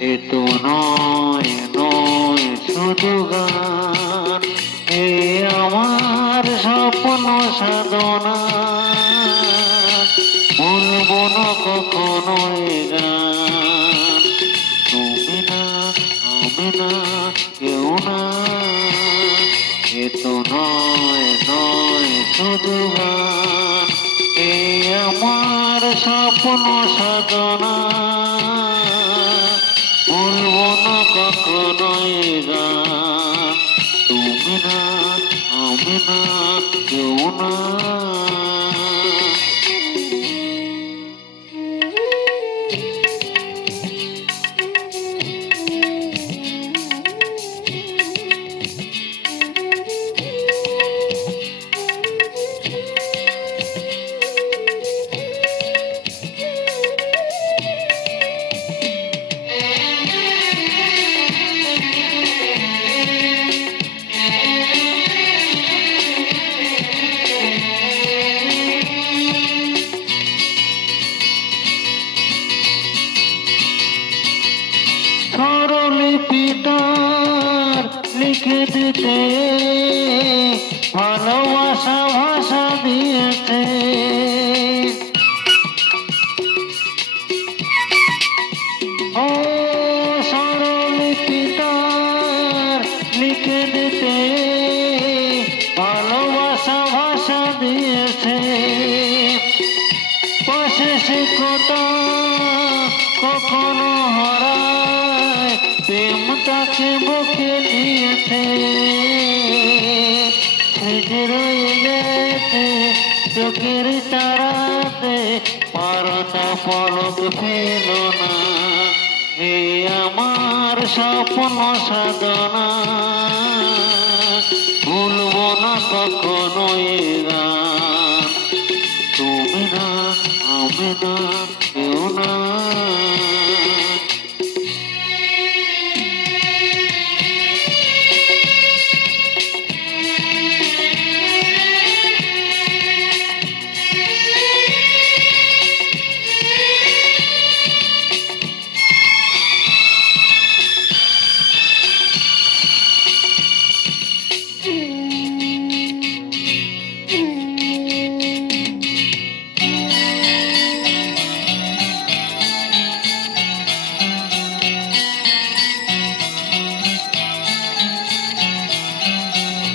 এ তো নয় নয় শুধু গান, এ আমার স্বপ্ন সাধনা। বলবো না কখনো এ গান, তুমি না আমি না কেউ না। এ তো নয় নয় শুধু গান, এ আমার স্বপ্ন সাধনা। বলবো না কখনো এ গান, তুমি না আমি না কেউ না। স্বরলিপিটার লিখে দিতে ভালোবাসা ভাষা দিয়েছে। ও স্বরলিপিটার লিখে দিতে ভালোবাসা ভাষা দিয়েছে। পাশে সে কথা কখনো হারায়, প্রেম তাকে বুকে নিয়েছে। সেজে রয়ে গেছে চোখের তারাতে, পারতা পলক ফেল না। হে আমার স্বপ্ন সাধনা, ভুলবো না কখনো এ গান, তুমি না আমি না কেউ না।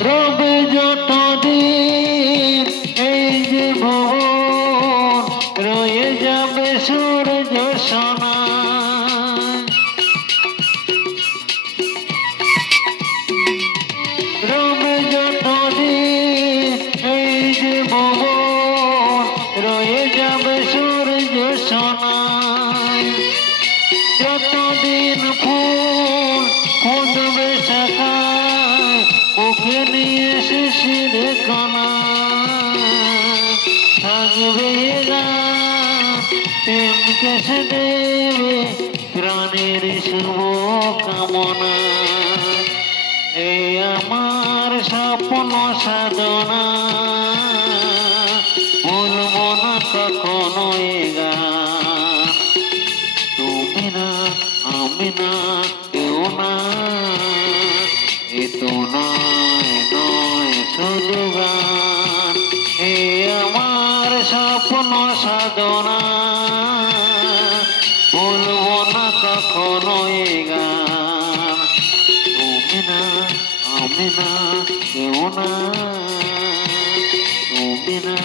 রবে যতদিন এই যে ভুবন, রয়ে যাবে সূর্য সোনা। রবে যতদিন এই যে ভুবন, রয়ে যাবে সূর্য সোনা। যতদিন ফুল ফুটবে শাখায়, মুখে নিয়ে শিশির কণা। থাকবে গান প্রেম কেসে দেবে প্রাণের শুভ কামনা। এই আমার স্বপ্ন সাধনা, ভুলবো না কখনো এ গান, তুমি না আমি না কেউ না। এ তো নয় নয় শুধু গান, এ আমার স্বপ্ন সাধনা। বলবো না কখনো এ গান, তুমি না আমি না কেউ না, তুমি না